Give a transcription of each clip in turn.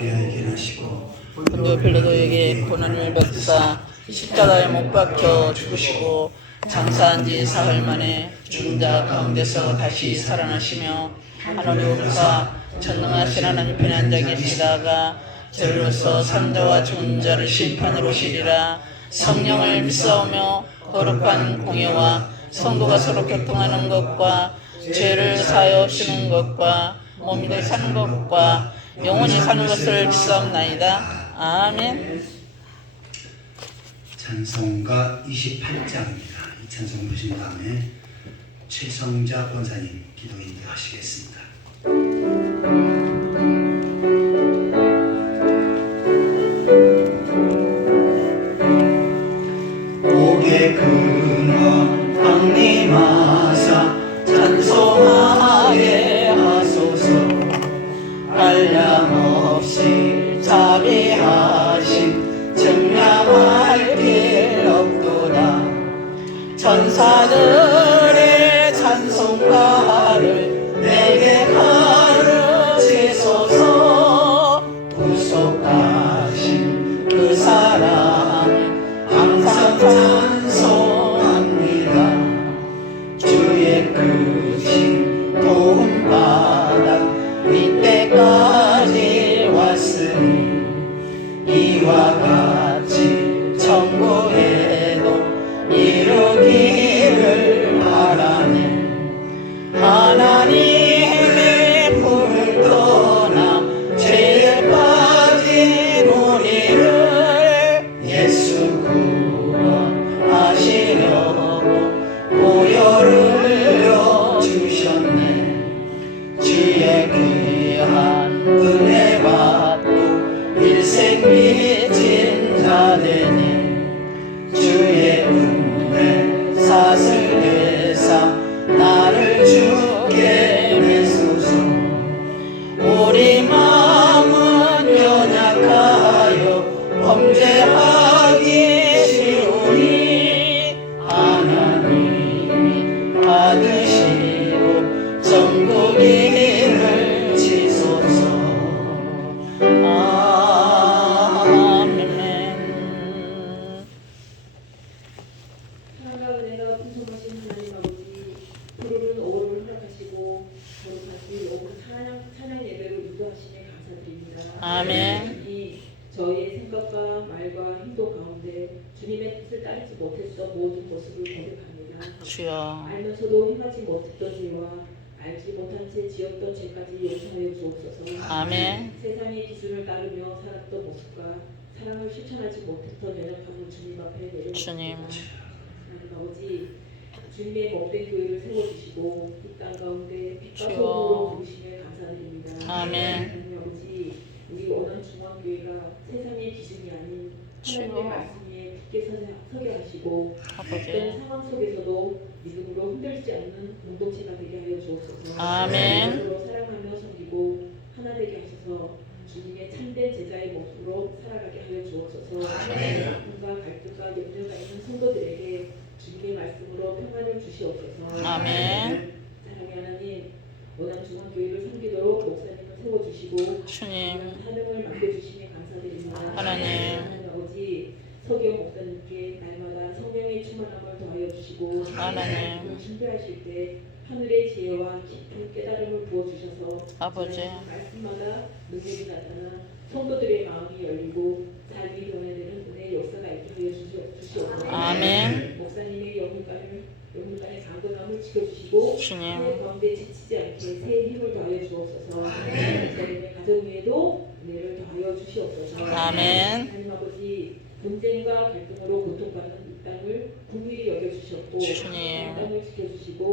우리에게 하시고 본도 빌라도에게 고난을 받사 십자가에 못 박혀 죽으시고 장사한 지 사흘 만에 죽은 자 가운데서 다시 살아나시며 하늘에 오르사 전능하신 하나님 편에 앉아 계시다가 저리로서 산자와 죽은 자를 심판으로 오시리라. 성령을 믿사오며 거룩한 공예와 성도가 서로 교통하는 것과 죄를 사하여 주는 것과 몸이 되 사는 것과 영원히 사는 것을 믿사옵나이다. 아멘. 찬송가 28장입니다. 이 찬송 보신 다음에 최성자 권사님 기도 인도하시겠습니다. 옥의 근원 강림하사 찬송하게 하소서. 한량없이 자비하심 증명할 길 없도다. 천사들의 찬송가를 내게 가르치소서. 구속하신 그 사랑을 항상 찬송합니다. 주의 크신 도움받아 이때까지 왔으니 이와 같이 천국에도 이루기를 바라네. 하나님의 불을 떠나 죄에 빠진 우리를 예수 구원하시려고 보혈을 주셨네. 주의 귀한 은혜 받고 일생 빚진 자되니 주의 은혜 사슬에서 나를 주게 내소서. 우리 마음은 연약하여 범죄하기 쉬우니 하나님이 받으시고 전국이를 지소서. 아멘. 사랑과 은혜가 풍성하신 하나님 아버지, 푸르른 오후를 허락하시고 거룩하신 오후 찬양 예배로 인도하시며 감사드립니다. 아멘. 저희의 생각과 말과 행동 가운데 주님의 뜻을 따르지 못했던 모든 모습을 고백합니다. 주여. 알면서도 행하지 못했던 죄와 알지 못한 채 지었던 죄까지 용서하여 주옵소서. 아멘. 세상의 기준을 따르며 살았던 모습과 사랑을 실천하지 못했던 연약함을 주님 앞에 내려놓습니다. 주님. 하나님 아버지, 주님의 몸된 교회를 세워주시고 이 땅 가운데 빛과 주여. 소금으로 부르시며 감사드립니다. 아멘. 하나님 아버지, 우리 원원중앙교회가 세상의 기준이 아닌 하나님의 주여. 말씀에 굳게 서게 하시고 아버지. 어떤 상황 속에서도 믿음으로 흔들리지 않는 공동체가 되게 하여 주옵소서. 아멘. 서로 사랑하며 섬기고 하나 되게 하셔서 주님의 참된 제자의 모습으로 살아가게 하여 주옵소서. 아픔과 갈등과 염려가 있는 성도들에게 주님의 말씀으로 평안을 주시옵소서. 아멘. 사랑의 하나님, 원암중앙교회를 섬기도록 목사님을 세워주시고 주님. 사명을 맡겨주시니 감사드립니다. 하나님. 아버지, 서기영 목사님께 날마다 성령의 충만함을 더하여 주시고 하나님. 준비하실 때 하늘의 지혜와 깊은 깨달음을 부어주셔서 아버지. 말씀마다 능력이 나타나 성도들의 마음이 열리고 삶이 변화되는 은혜의 역사가 있게 하여 주시옵소서. 아멘. 목사님의 영혼간의 강건함을 지켜주시고 주님. 삶 가운데 지치지 않게 새 힘을 더하여 주옵소서. 목사님의 가정 위에도 은혜를 더하여 주시옵소서. 아멘. 하나님 아버지, 분쟁과 갈등으로 고통받는 이 땅을 긍휼히 여겨주셨고 주님. 이 땅을 지켜주시고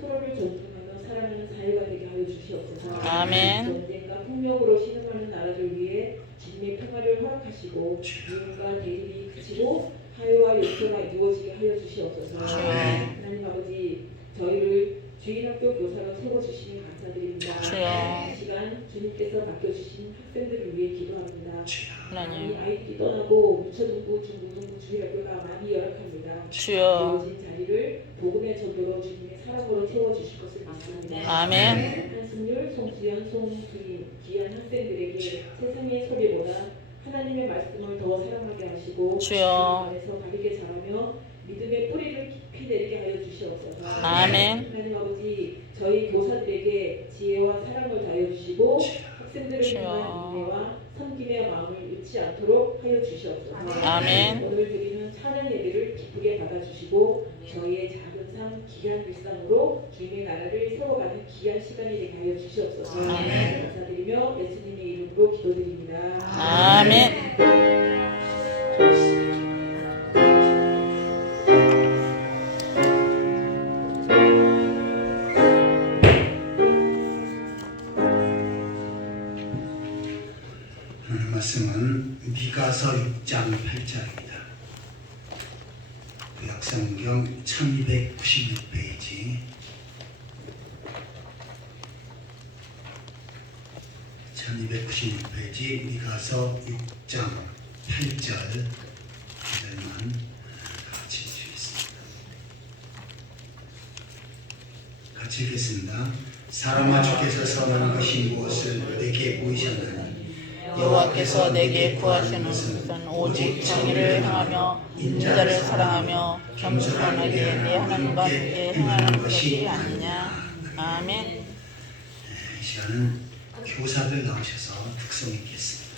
서로를 존중하며 사랑하는 사회가 되게 하여 주시옵소서. 아멘. 전쟁과 폭력으로 신음하는 나라를 위해 주님의 평화를 허락하시고 미움과 대립이 그치고 화해와 용서가 이루어지게 하여 주시옵소서. 하나님 아버지, 저희를 주일학교 교사로 세워주시니 감사드립니다. 주여. 이 시간 주님께서 맡겨주신 학생들을 위해 기도합니다. 하나님. 아이들이 떠나고 유초등부, 중고등부, 주일학교가 많이 열악합니다. 주여. 주어진 자리를 복음의 전도로 주님의 사랑으로 채워주실 것을 믿습니다. 아멘. 한승률, 송수연, 송수인, 귀한 학생들에게 세상의 소리보다 하나님의 말씀을 더 사랑하게 하시고 주여. 안에서 바르게 자라며 믿음의 뿌리를 깊이 내리게 하여 주시옵소서. 아멘. 하나님 아버지, 저희 교사들에게 지혜와 사랑을 다하여 주시고 학생들을 주여. 향한 인내와 섬김의 마음을 잃지 않도록 하여 주시옵소서. 아멘. 오늘 드리는 찬양 예배를 기쁘게 받아주시고 저희의 작은 삶, 귀한 일상으로 주님의 나라를 세워가는 귀한 시간이 되게 하여 주시옵소서. 아멘. 감사드리며 예수님의 이름으로 기도드립니다. 아멘. 오늘 말씀은 미가서 6장 8절입니다. 구약성경 1296페이지 1296페이지 미가서 6장 8절 구절만 같이 읽겠습니다. 같이 읽겠습니다. 사람아 주께서 선한 것이 무엇을 내게 보이셨나니 여호와께서 내게 구하시는 것은 오직 정의를 행하며 인자를 사랑하며 겸손하게 내 하나님과 함께 행하는 것이 아니냐. 아멘. 이 시간은 교사들 나오셔서 특성 있겠습니다.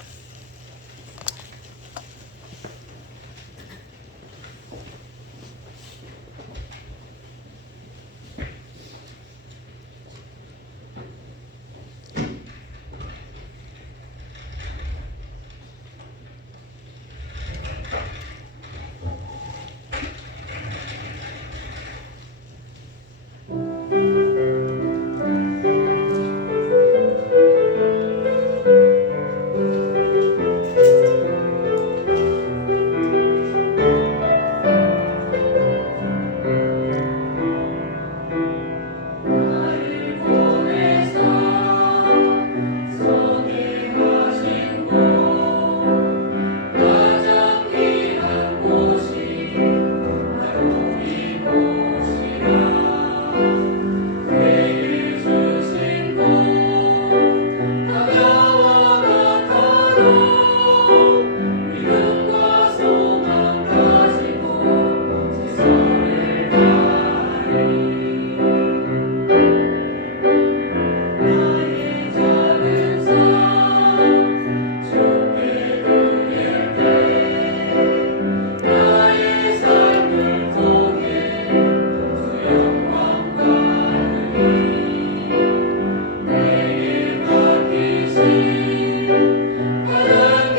하나님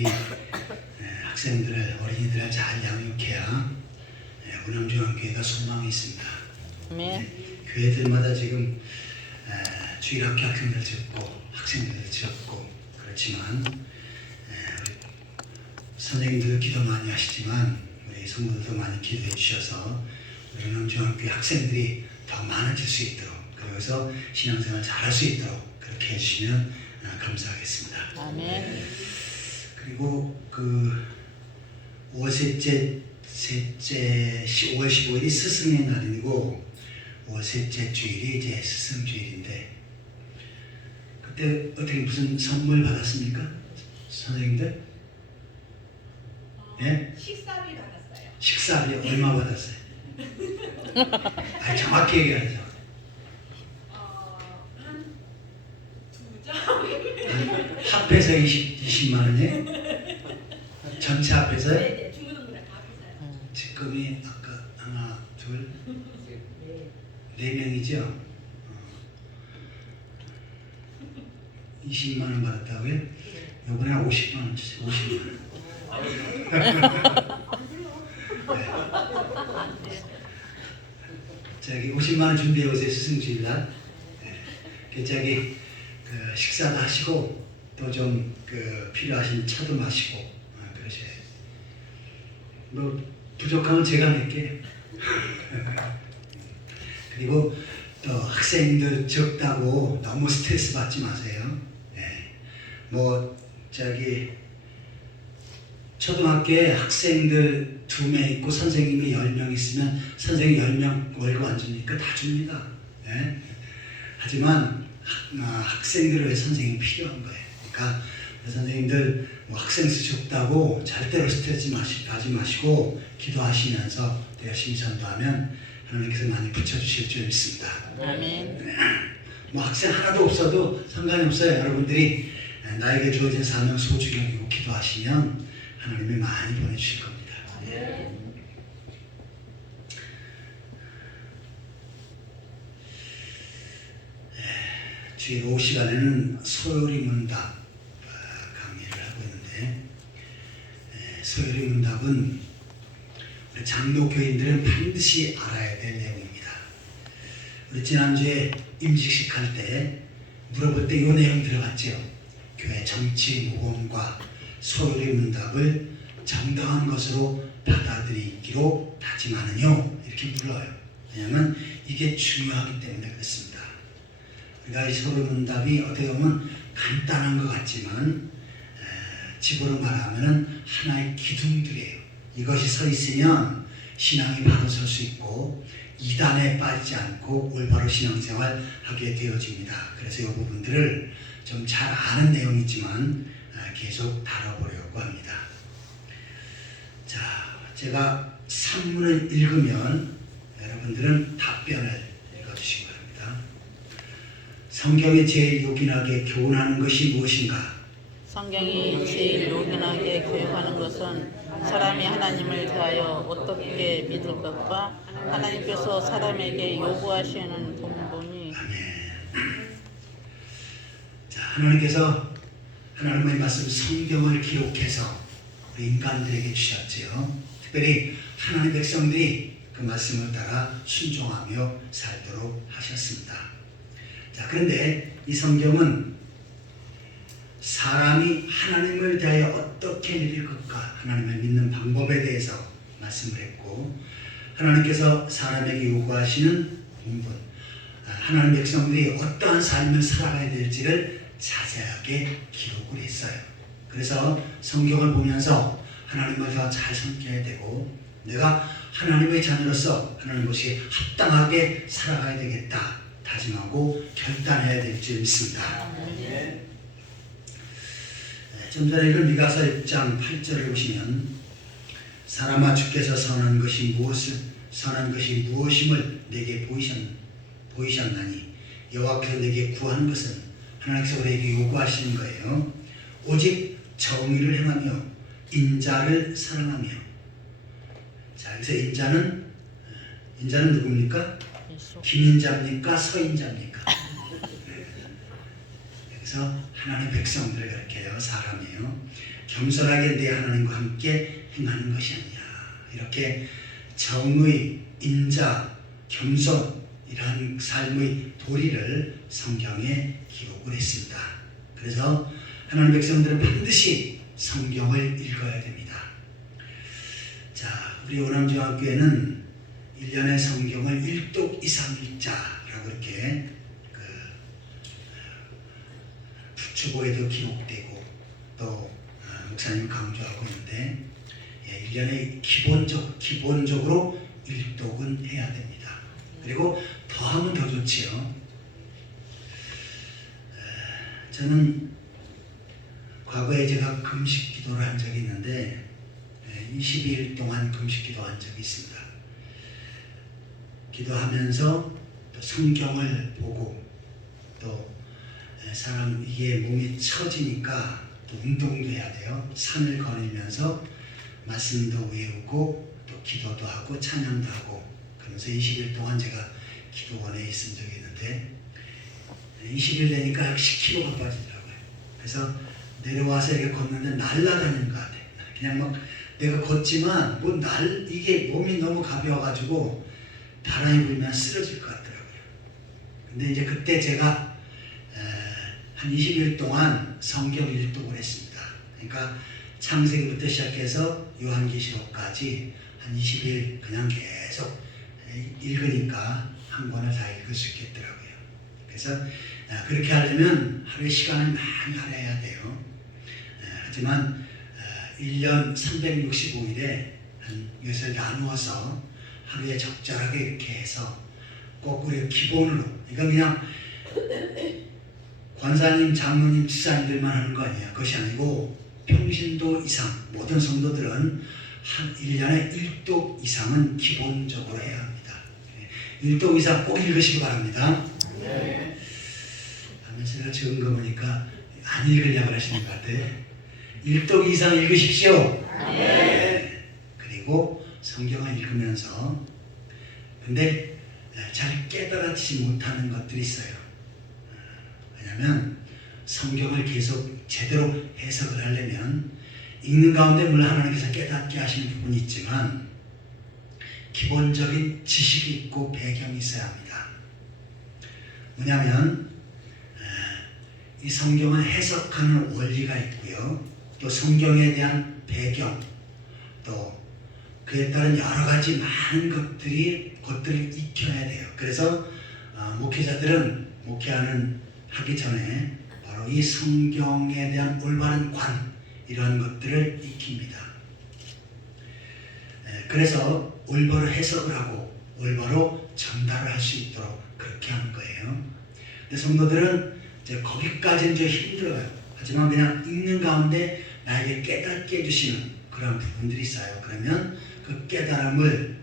부모님들이 학생들을 어린이들을 잘 양육해야 운영중앙교회가 소망이 있습니다. 아멘. 교회들마다 지금 주일학교 학생들 적고 학생들도 적고 그렇지만 우리 선생님들도 기도 많이 하시지만 우리 성도들도 많이 기도해 주셔서 우리 운영중앙교회 학생들이 더 많아질 수 있도록 그래서 신앙생활 잘할 수 있도록 그렇게 해주시면 감사하겠습니다. 아멘. 그리고 그 5셋째 5월 15일이 스승의 날이고 5셋째 주일이 이제 스승 주일인데 그때 어떻게 무슨 선물 받았습니까? 선생님들? 예? 식사비 받았어요. 식사비 얼마 받았어요? 정확히 얘기하죠. 한 2점. 합해서 20만 원이에요? 전체 합해서요? 네, 중고등부랑 다 합해서요. 지금이 아까 하나, 둘, 네 명이죠? 20만 원 받았다고요? 이번에 50만 원 주세요. 50만 원. 네. 저기 50만 원 준비해 오세요. 스승주일 날. 네. 저기 그 식사도 하시고 또 좀 그 필요하신 차도 마시고 그러셔야 돼요. 뭐 부족하면 제가 낼게요. 그리고 또 학생들 적다고 너무 스트레스 받지 마세요. 뭐 저기 초등학교에 학생들 2명 있고 선생님이 10명 있으면 선생님 10명 월급 안 줍니까? 다 줍니다. 하지만 학생들을 위해 선생님이 필요한 거예요. 그러니까 선생님들 뭐 학생 수 적다고 절대로 스트레스 받지 마시고 기도하시면서 열심히 전도하면 하나님께서 많이 붙여주실 줄 믿습니다. 아멘. 뭐 학생 하나도 없어도 상관이 없어요. 여러분들이 나에게 주어진 사명 소중히 여기고 기도하시면 하나님이 많이 보내주실 겁니다. 주일 오후 시간에는 소요리 문답 강의를 하고 있는데 소요리 문답은 우리 장로교인들은 반드시 알아야 될 내용입니다. 우리 지난주에 임직식 할 때 물어볼 때 이 내용 들어갔죠. 교회 정치 모범과 소요리 문답을 정당한 것으로 받아들이기로 다짐하느뇨 이렇게 물어요. 왜냐하면 이게 중요하기 때문에 그렇습니다. 그러니까 이 소요리 문답이 어떻게 보면 간단한 것 같지만 집으로 말하면 하나의 기둥들이에요. 이것이 서 있으면 신앙이 바로 설 수 있고 이단에 빠지지 않고 올바로 신앙생활 하게 되어집니다. 그래서 이 부분들을 좀 잘 아는 내용이지만 계속 다뤄보려고 합니다. 자, 제가 산문을 읽으면 여러분들은 답변을 읽어주시기 바랍니다. 성경이 제일 요긴하게 교훈하는 것이 무엇인가? 성경이 제일 요긴하게 교육하는 것은 사람이 하나님을 대하여 어떻게 믿을 것과 하나님께서 사람에게 요구하시는 본분이 자, 하나님께서 하나님의 말씀 성경을 기록해서 우리 인간들에게 주셨지요. 특별히 하나님의 백성들이 그 말씀을 따라 순종하며 살도록 하셨습니다. 자, 그런데 이 성경은 사람이 하나님을 대하여 어떻게 믿을 것과 하나님을 믿는 방법에 대해서 말씀을 했고 하나님께서 사람에게 요구하시는 본분 하나님 백성들이 어떠한 삶을 살아가야 될지를 자세하게 기록을 했어요. 그래서 성경을 보면서 하나님을 더 잘 섬겨야 되고 내가 하나님의 자녀로서 하나님 것이 합당하게 살아가야 되겠다 다짐하고 결단해야 될 줄 믿습니다. 좀 전에 읽은 미가서 6장 8절을 보시면 사람아 주께서 선한 것이 무엇임을 내게 보이셨나니 여호와께서 내게 구하는 것은 하나님께서 우리에게 요구하시는 거예요. 오직 정의를 행하며 인자를 사랑하며. 자, 여기서 인자는 누굽니까? 김인자입니까? 서인자입니까? 그래서 하나님 백성들을 그렇게 해요. 사람이에요. 겸손하게 내 하나님과 함께 행하는 것이 아니냐. 이렇게 정의, 인자, 겸손 이러한 삶의 도리를 성경에 기록을 했습니다. 그래서 하나님 백성들은 반드시 성경을 읽어야 됩니다. 자, 우리 오남중학교에는 1년에 성경을 1독 이상 읽자라고 이렇게 부추보에도 기록되고 또 목사님 강조하고 있는데 1년에 기본적으로 1독은 해야 됩니다. 그리고 더하면 더 좋지요. 저는 과거에 제가 금식 기도를 한 적이 있는데 22일 동안 금식 기도한 적이 있습니다. 기도하면서 또 성경을 보고 또 사람 이게 몸이 처지니까 또 운동도 해야 돼요. 산을 거닐면서 말씀도 외우고 또 기도도 하고 찬양도 하고 그러면서 20일 동안 제가 기도원에 있은 적이 있는데 20일 되니까 10kg가 빠지더라고요. 그래서 내려와서 이렇게 걷는데 날아다니는 것 같아요. 그냥 막 내가 걷지만 이게 몸이 너무 가벼워가지고 바람이 불면 쓰러질 것 같더라고요. 근데 이제 그때 제가 한 20일 동안 성경 일독을 했습니다. 그러니까 창세기부터 시작해서 요한계시록까지 한 20일 그냥 계속 읽으니까 한 권을 다 읽을 수 있겠더라고요. 그래서 그렇게 하려면 하루에 시간을 많이 할애해야 돼요. 하지만 1년 365일에 한 이것을 나누어서 하루에 적절하게 이렇게 해서 꼭 우리 기본으로 이건 그냥 권사님, 장로님, 지사님들만 하는 거 아니에요. 그것이 아니고 평신도 이상 모든 성도들은 한 1년에 1독 이상은 기본적으로 해야 합니다. 1독 이상 꼭 읽으시기 바랍니다. 네. 하면서 제가 적은 거 보니까 안 읽으려고 하시는 것 같아요. 1독 이상 읽으십시오. 네. 그리고 성경을 읽으면서 근데 잘 깨달아지지 못하는 것들이 있어요. 왜냐하면 성경을 계속 제대로 해석을 하려면 읽는 가운데 물론 하나님께서 깨닫게 하시는 부분이 있지만 기본적인 지식이 있고 배경이 있어야 합니다. 뭐냐면 이 성경을 해석하는 원리가 있고요. 또 성경에 대한 배경 또 그에 따른 여러 가지 많은 것들을 익혀야 돼요. 그래서 목회자들은 하기 전에 바로 이 성경에 대한 올바른 관 이러한 것들을 익힙니다. 그래서 올바로 해석을 하고 올바로 전달을 할 수 있도록 그렇게 하는 거예요. 근데 성도들은 이제 거기까지는 좀 힘들어요. 하지만 그냥 읽는 가운데 나에게 깨닫게 해주시는 그런 부분들이 있어요. 그러면 그 깨달음을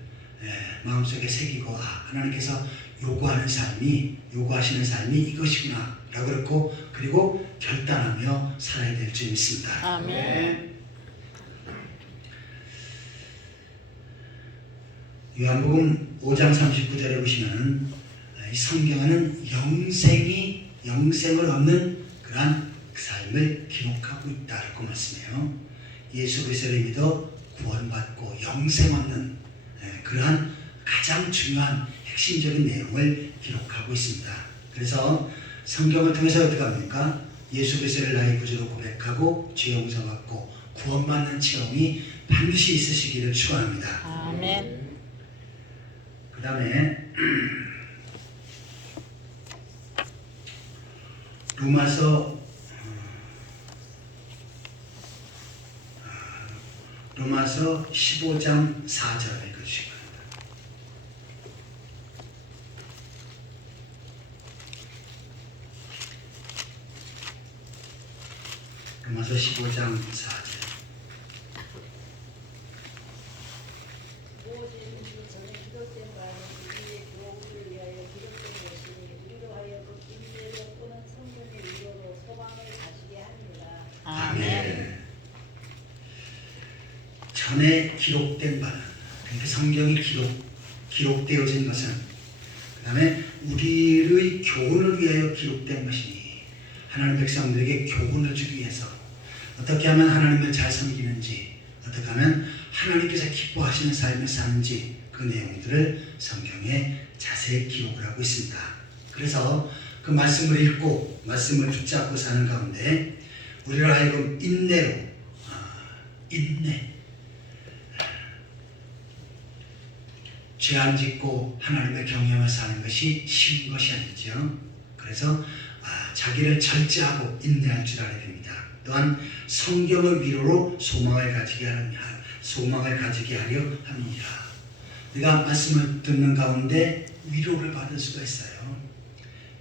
마음속에 새기고 하나님께서 요구하시는 삶이 이것이구나 라고 그리고 결단하며 살아야 될 줄 믿습니다. 아멘. 요한복음 5장 39절에 보시면 이 성경은 영생을 얻는 그러한 그 삶을 기록하고 있다고 말씀해요. 예수 그리스도를 믿어 구원받고 영생 얻는 그러한 가장 중요한 핵심적인 내용을 기록하고 있습니다. 그래서 성경을 통해서 어떻게 합니까? 예수 그리스도를 나의 구주로 고백하고 죄 용서받고 구원받는 체험이 반드시 있으시기를 축원합니다. 아멘. 그 다음에 로마서 15장 4절 읽으시기 바랍니다. 로마서 15장 4절. 무엇이 전에 기록된 바는 우리의 교훈을 위하여 기록된 것이니 우리로 하여금 인내로 또는 성령의 위로로 소망을 가지게 합니다. 아멘. 전에 기록된 바는 그러니까 성경이 기록되어진 것은 그 다음에 우리의 교훈을 위하여 기록된 것이니 하나님 백성들에게 교훈을 주기 위해서 어떻게 하면 하나님을 잘 섬기는지, 어떻게 하면 하나님께서 기뻐하시는 삶을 사는지 그 내용들을 성경에 자세히 기록을 하고 있습니다. 그래서 그 말씀을 읽고 말씀을 붙잡고 사는 가운데 우리를 하여금 인내로 죄 안 짓고 하나님의 경외하며 사는 것이 쉬운 것이 아니죠. 그래서 자기를 절제하고 인내할 줄 알아야 됩니다. 또한 성경의 위로로 소망을 가지게 하려 합니다. 우리가 말씀을 듣는 가운데 위로를 받을 수가 있어요.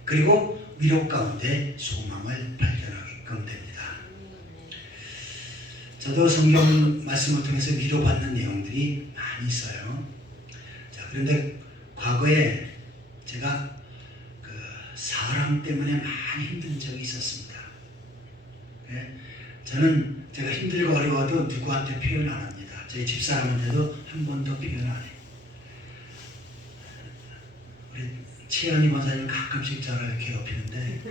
그리고 위로 가운데 소망을 발견하게끔 됩니다. 저도 성경 말씀을 통해서 위로받는 내용들이 많이 있어요. 자, 그런데 과거에 제가 그 사랑 때문에 많이 힘든 적이 있었습니다. 네? 저는 제가 힘들고 어려워도 누구한테 표현 안 합니다. 저희 집사람한테도 한 번도 표현 안 해요. 우리 최연희 권사님 가끔씩 저를 괴롭히는데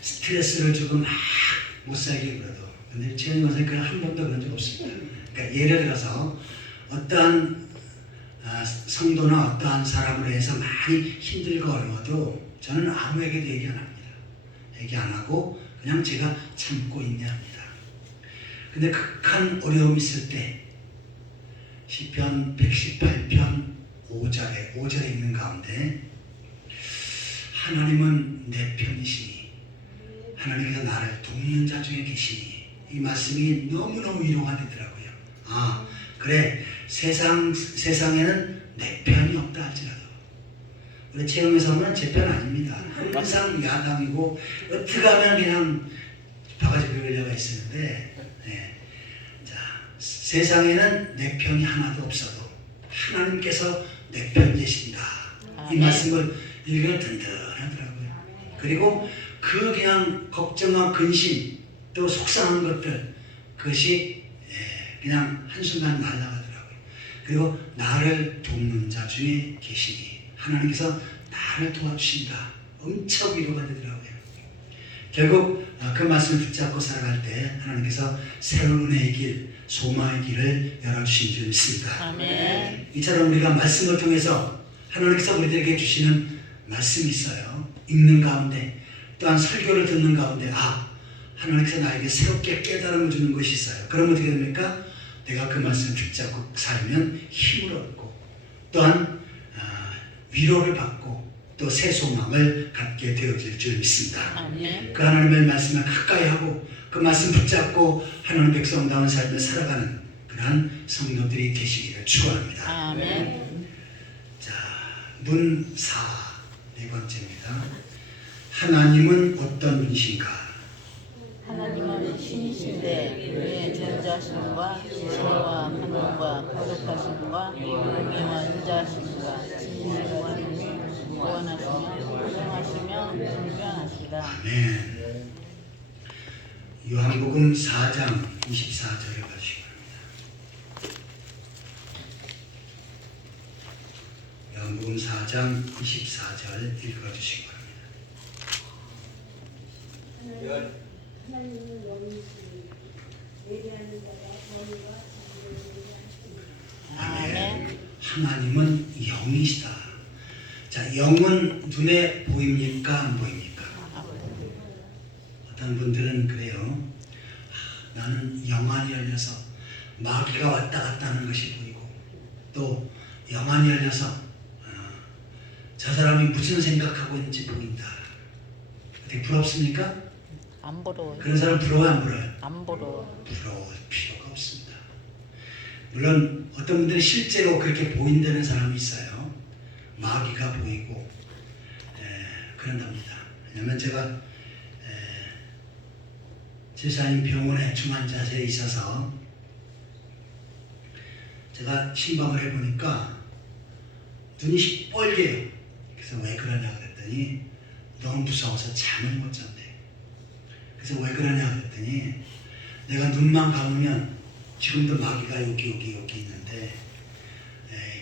스트레스를 주고 막 못 살게 그래도, 근데 최연희 권사님 그냥 한 번도 그런 적 없습니다. 그러니까 예를 들어서 어떠한 성도나 어떠한 사람으로 해서 많이 힘들고 어려워도 저는 아무에게도 얘기 안 합니다. 얘기 안 하고 그냥 제가 참고 인내합니다. 근데 극한 어려움이 있을 때 시편 118편 5절에 있는 가운데 하나님은 내 편이시니 하나님께서 나를 돕는 자 중에 계시니, 이 말씀이 너무너무 위로가 되더라고요. 그래, 세상에는 내 편이 없다 할지라도 우리 채영에서는 제 편 아닙니다. 항상 야당이고 어떻게 하면 그냥 바가지 긁으려고 했었는데, 자, 세상에는 내 편이 하나도 없어도 하나님께서 내 편 되신다. 이 말씀을 읽으면 든든하더라고요. 그리고 그 그냥 걱정과 근심 또 속상한 것들, 그것이 그냥 한순간 날아가더라고요. 그리고 나를 돕는 자 중에 계시니 하나님께서 나를 도와주신다. 엄청 위로가 되더라고요. 결국 그 말씀을 붙잡고 살아갈 때 하나님께서 새로운 은혜의 길, 소망의 길을 열어주신 줄 믿습니다. 아멘. 이처럼 우리가 말씀을 통해서 하나님께서 우리들에게 주시는 말씀이 있어요. 읽는 가운데 또한 설교를 듣는 가운데 하나님께서 나에게 새롭게 깨달음을 주는 것이 있어요. 그러면 어떻게 됩니까? 내가 그 말씀을 붙잡고 살면 힘을 얻고 또한 위로를 받고 또 새 소망을 갖게 되어질 줄 믿습니다. 아멘. 그 하나님의 말씀을 가까이 하고 그 말씀 붙잡고 하나님 백성다운 삶을 살아가는 그러한 성도들이 되시기를 축원합니다. 아멘. 자, 문 4, 네 번째입니다. 하나님은 어떤 분이신가? 하나님은 신이신데 그의 전자심과 지혜와 판단과 거룩하심과 공의와 인자하심과 진실과 힘을 구원하시며 공정하시며 존귀하시다. 아멘. 요한복음 4장 24절에 가시기 바랍니다. 요한복음 4장 24절 읽어주시기 바랍니다. 하나님은 영이시니 예리하는 자가 범위와 진리를 하시니. 아멘. 하나님은 영이시다. 자, 영은 눈에 보입니까? 안 보입니까? 어떤 분들은 그래요. 나는 영안이 열려서 마귀가 왔다 갔다 하는 것이 보이고 또 영안이 열려서 저 사람이 무슨 생각하고 있는지 보인다. 어떻게 부럽습니까? 안 부러워요. 그런 사람 부러워요, 안 부러워요? 안 부러워. 부러울 필요가 없습니다. 물론 어떤 분들은 실제로 그렇게 보인다는 사람이 있어요. 마귀가 보이고 그런답니다. 왜냐하면 제가 제사님 병원에 중환자실에 있어서 제가 심방을 해보니까 눈이 시뻘개요. 그래서 왜 그러냐 그랬더니 너무 무서워서 잠을 못 잔대. 그래서 왜 그러냐 그랬더니 내가 눈만 감으면 지금도 마귀가 여기 있는데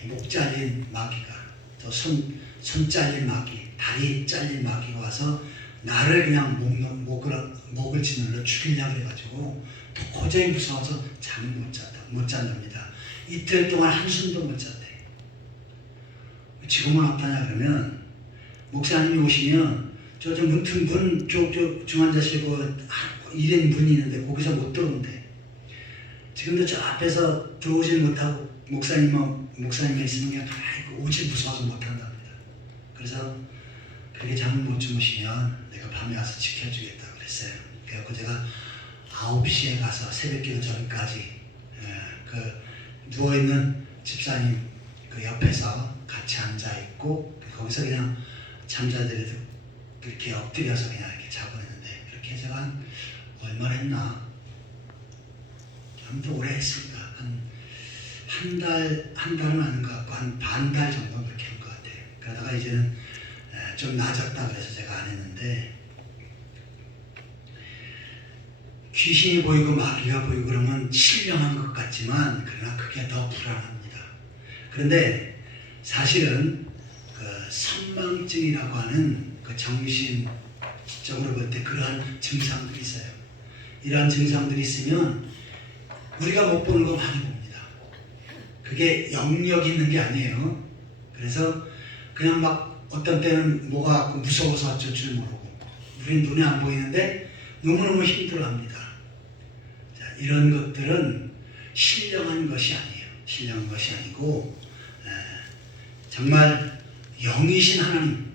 목 잘린 마귀가 또 손 잘린 마귀, 다리 잘린 마귀가 와서 나를 그냥 목을 짓눌러 죽이려고 그래가지고 도저히 무서워서 잠을 못 잔답니다. 이틀 동안 한숨도 못 잤대. 지금은 어떠냐 그러면 목사님이 오시면 저 문틈 문 중환자실 1인 문이 있는데 거기서 못 들어온대. 지금도 저 앞에서 들어오질 못하고 목사님이 있으면 그냥 가만히 오지 무서워서 못한답니다. 그래서 그렇게 잠을 못 주무시면 내가 밤에 와서 지켜주겠다 그랬어요. 그래서 제가 9시에 가서 새벽기도 전까지 누워있는 집사님 그 옆에서 같이 앉아있고 거기서 그냥 잠자들이 이렇게 엎드려서 그냥 이렇게 자고 있는데 그렇게 제가 얼마나 했나? 아무튼 오래 했습니다. 한 달은 아닌 것 같고 한 반 달 정도 그렇게 한 것 같아요. 그러다가 이제는 좀 나아졌다 그래서 제가 안 했는데 귀신이 보이고 마귀가 보이고 그러면 신령한 것 같지만 그러나 그게 더 불안합니다. 그런데 사실은 그 선망증이라고 하는 그 정신적으로 볼 때 그러한 증상들이 있어요. 이러한 증상들이 있으면 우리가 못 보는 거 많이 봅니다. 그게 영역이 있는 게 아니에요. 그래서 그냥 막 어떤 때는 뭐가 무서워서 어쩔 줄 모르고 우린 눈에 안 보이는데 너무너무 힘들어합니다. 자, 이런 것들은 신령한 것이 아니에요. 신령한 것이 아니고 정말 영이신 하나님,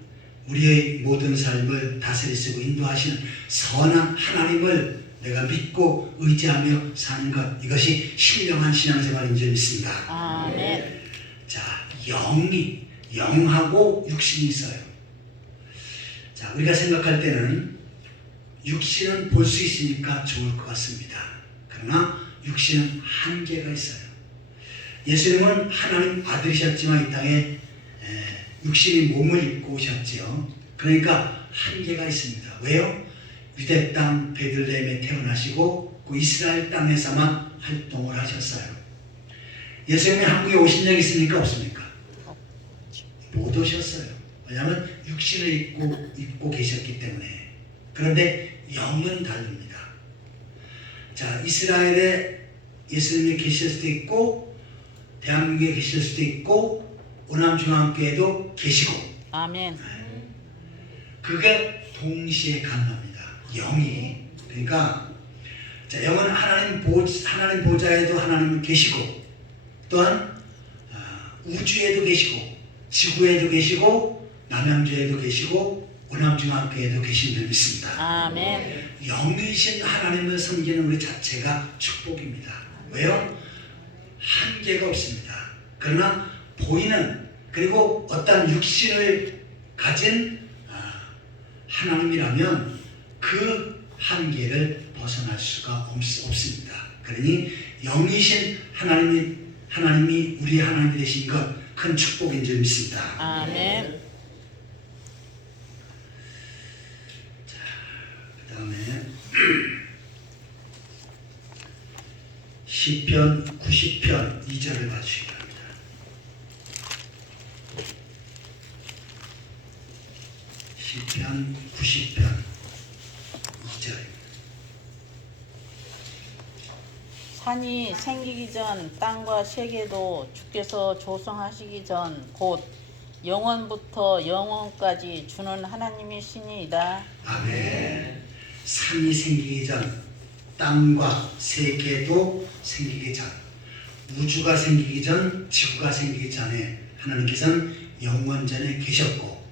우리의 모든 삶을 다스리시고 인도하시는 선한 하나님을 내가 믿고 의지하며 사는 것, 이것이 신령한 신앙생활인 줄 믿습니다. 아멘. 자, 영하고 육신이 있어요. 자, 우리가 생각할 때는 육신은 볼 수 있으니까 좋을 것 같습니다. 그러나 육신은 한계가 있어요. 예수님은 하나님 아들이셨지만 이 땅에 육신이 몸을 입고 오셨지요. 그러니까 한계가 있습니다. 왜요? 유대 땅 베들레헴에 태어나시고 그 이스라엘 땅에서만 활동을 하셨어요. 예수님이 한국에 오신 적이 있습니까? 없습니까? 못 오셨어요. 왜냐하면 육신을 입고 계셨기 때문에. 그런데 영은 다릅니다. 자, 이스라엘에 예수님이 계실 수도 있고 대한민국에 계실 수도 있고 오남중앙교회도 계시고 아멘. 그게 동시에 가능합니다. 영이. 그러니까 자, 영은 하나님 보좌에도 하나님은 계시고 또한 우주에도 계시고 지구에도 계시고 남양주에도 계시고 오남중앙교회에도 계신 줄 믿습니다. 아멘. 영이신 하나님을 섬기는 우리 자체가 축복입니다. 왜요? 한계가 없습니다. 그러나 보이는 그리고 어떤 육신을 가진 하나님이라면 그 한계를 벗어날 수가 없습니다. 그러니 영이신 하나님이 우리 하나님이 되신 것 큰 축복인 줄 믿습니다. 아멘. 자, 그 다음에 시편 90편 2절을 봐주시기 바랍니다. 시편 90편 2절. 산이 생기기 전 땅과 세계도 주께서 조성하시기 전 곧 영원부터 영원까지 주는 하나님이시니이다. 아멘. 산이 생기기 전, 땅과 세계도 생기기 전, 우주가 생기기 전, 지구가 생기기 전에 하나님께서는 영원전에 계셨고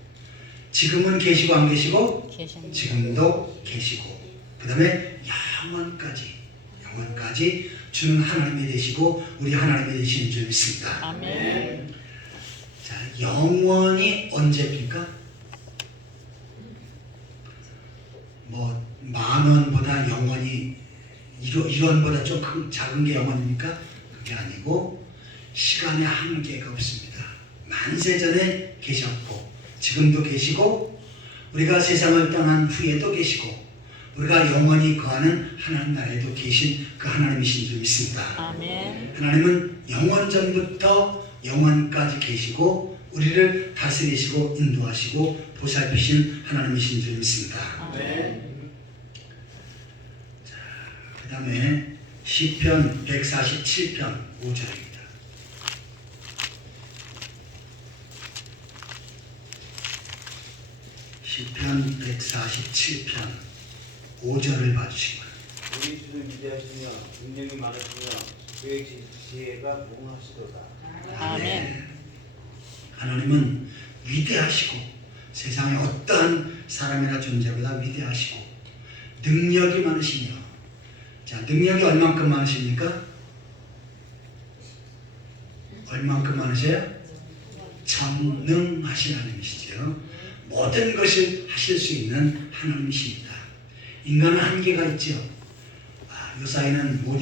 지금은 계시고 안 계시고 계십니다. 지금도 계시고 그 다음에 영원까지 주는 하나님이 되시고 우리 하나님이 되시는 줄 믿습니다. 아멘. 자, 영원이 언제입니까? 뭐 10,000원보다 영원이 1원보다 좀 작은 게 영원입니까? 그게 아니고 시간의 한계가 없습니다. 만세전에 계셨고 지금도 계시고 우리가 세상을 떠난 후에도 계시고 우리가 영원히 거하는 하나님 나라에도 계신 그 하나님이신 줄 믿습니다. 아멘. 하나님은 영원전부터 영원까지 계시고 우리를 다스리시고 인도하시고 보살피신 하나님이신 줄 믿습니다. 아멘. 그 다음에 시편 147편 5절입니다. 시편 147편 5절을 봐주시기 바랍니다. 우리 주는 위대하시며 능력이 많으시며 그의 지혜가 무궁하시도다. 아멘. 하나님은 위대하시고 세상에 어떠한 사람이나 존재보다 위대하시고 능력이 많으시며, 자, 능력이 얼만큼 많으십니까? 얼만큼 많으세요? 전능하신 하나님이시죠. 모든 것을 하실 수 있는 하나님이십니다. 인간은 한계가 있죠. 요 사이는 못